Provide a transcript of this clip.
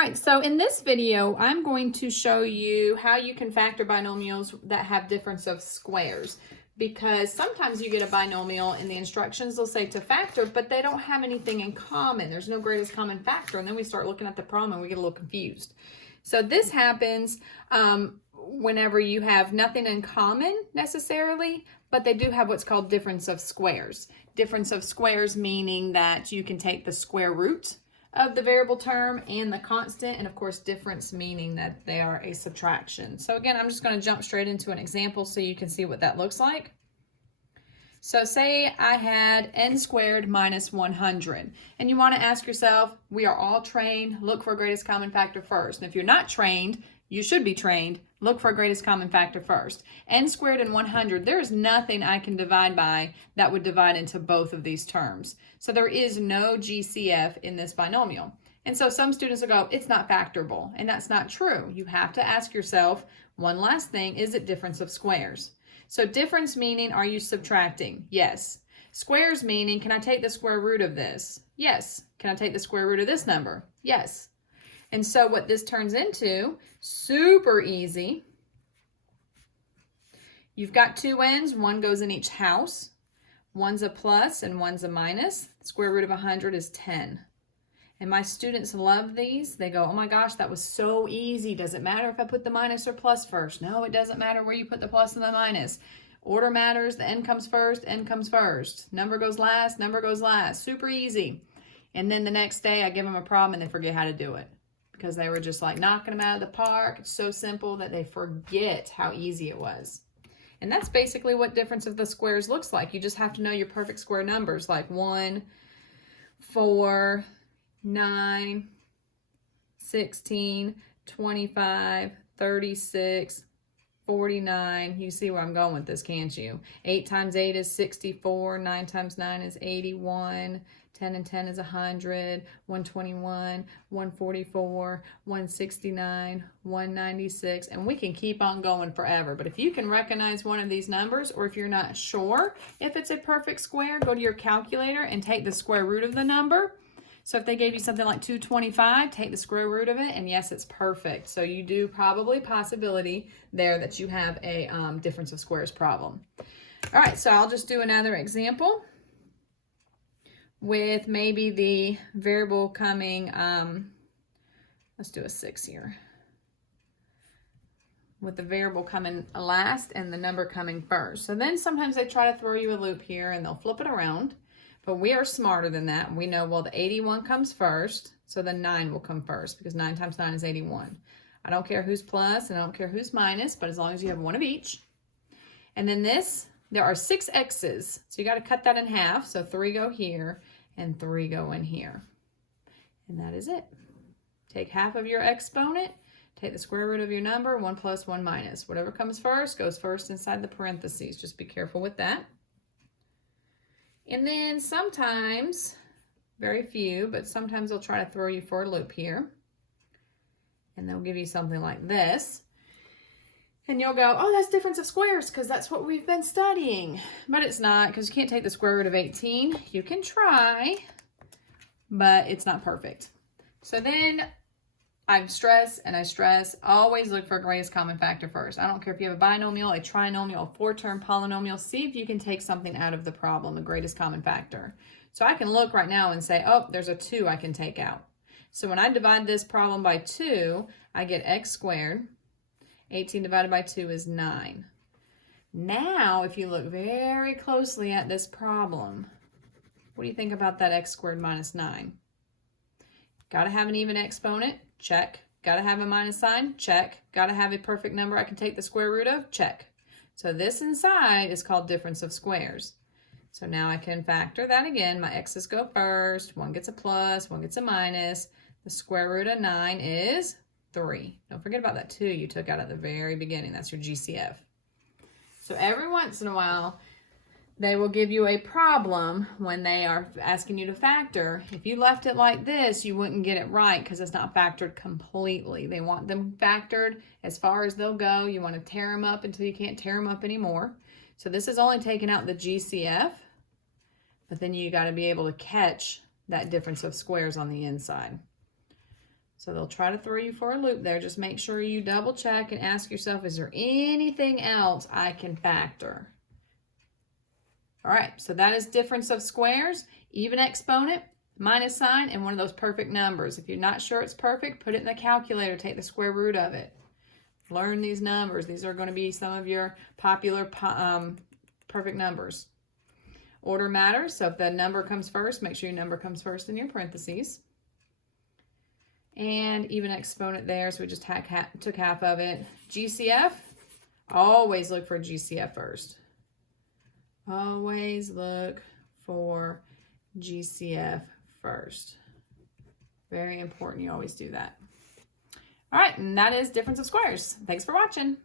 All right, so in this video, I'm going to show you how you can factor binomials that have difference of squares. Because sometimes you get a binomial and the instructions will say to factor, but they don't have anything in common. There's no greatest common factor. And then we start looking at the problem and we get a little confused. So this happens whenever you have nothing in common necessarily, but they do have what's called difference of squares. Difference of squares meaning that you can take the square root of the variable term and the constant, and of course difference meaning that they are a subtraction. So again, I'm just going to jump straight into an example so you can see what that looks like. So say I had n squared minus 100, and you want to ask yourself, we are all trained, look for a greatest common factor first. And if you're not trained, you should be trained, look for a greatest common factor first. N squared and 100, there is nothing I can divide by that would divide into both of these terms. So there is no GCF in this binomial. And so some students will go, it's not factorable, and that's not true. You have to ask yourself, one last thing, is it difference of squares? So difference meaning, are you subtracting? Yes. Squares meaning, can I take the square root of this? Yes. Can I take the square root of this number? Yes. And so what this turns into, super easy. You've got two n's, one goes in each house. One's a plus and one's a minus. The square root of 100 is 10. And my students love these. They go, oh my gosh, that was so easy. Does it matter if I put the minus or plus first? No, it doesn't matter where you put the plus and the minus. Order matters. The n comes first, n comes first. Number goes last, number goes last. Super easy. And then the next day I give them a problem and they forget how to do it, because they were just like knocking them out of the park. It's so simple that they forget how easy it was. And that's basically what difference of the squares looks like. You just have to know your perfect square numbers, like 1, 4, 9, 16, 25, 36, 49. You see where I'm going with this, can't you? 8 times 8 is 64. 9 times 9 is 81. 10 and 10 is 100, 121, 144, 169, 196, and we can keep on going forever. But if you can recognize one of these numbers, or if you're not sure if it's a perfect square, go to your calculator and take the square root of the number. So if they gave you something like 225, take the square root of it, and yes, it's perfect. So you do possibility there that you have a difference of squares problem. All right, so I'll just do another example with maybe the variable coming, let's do a 6 here. With the variable coming last and the number coming first. So then sometimes they try to throw you a loop here and they'll flip it around. But we are smarter than that. We know, well, the 81 comes first, so the 9 will come first, because 9 times 9 is 81. I don't care who's plus and I don't care who's minus, but as long as you have one of each. And then this, there are 6 x's, so you got to cut that in half. So 3 go here and 3 go in here. And that is it. Take half of your exponent, take the square root of your number, 1 plus 1 minus. Whatever comes first goes first inside the parentheses. Just be careful with that. And then sometimes, very few, but sometimes they'll try to throw you for a loop here. And they'll give you something like this. And you'll go, oh, that's difference of squares, because that's what we've been studying. But it's not, because you can't take the square root of 18. You can try, but it's not perfect. So then I stress, always look for a greatest common factor first. I don't care if you have a binomial, a trinomial, a 4-term polynomial. See if you can take something out of the problem, the greatest common factor. So I can look right now and say, oh, there's a 2 I can take out. So when I divide this problem by 2, I get x squared. 18 divided by 2 is 9. Now, if you look very closely at this problem, what do you think about that x squared minus 9? Got to have an even exponent? Check. Got to have a minus sign? Check. Got to have a perfect number I can take the square root of? Check. So this inside is called difference of squares. So now I can factor that again. My x's go first. 1 gets a plus, 1 gets a minus. The square root of 9 is 3. Don't forget about that 2 you took out at the very beginning. That's your GCF. So every once in a while, they will give you a problem when they are asking you to factor. If you left it like this, you wouldn't get it right because it's not factored completely. They want them factored as far as they'll go. You want to tear them up until you can't tear them up anymore. So this is only taking out the GCF, but then you got to be able to catch that difference of squares on the inside. So they'll try to throw you for a loop there. Just make sure you double check and ask yourself, is there anything else I can factor? All right, so that is difference of squares, even exponent, minus sign, and one of those perfect numbers. If you're not sure it's perfect, put it in the calculator, take the square root of it. Learn these numbers. These are going to be some of your popular perfect numbers. Order matters, so if the number comes first, make sure your number comes first in your parentheses. And even exponent there, so we just took half of it. GCF, always look for GCF first. Always look for GCF first. Very important, you always do that. All right, and that is difference of squares. Thanks for watching.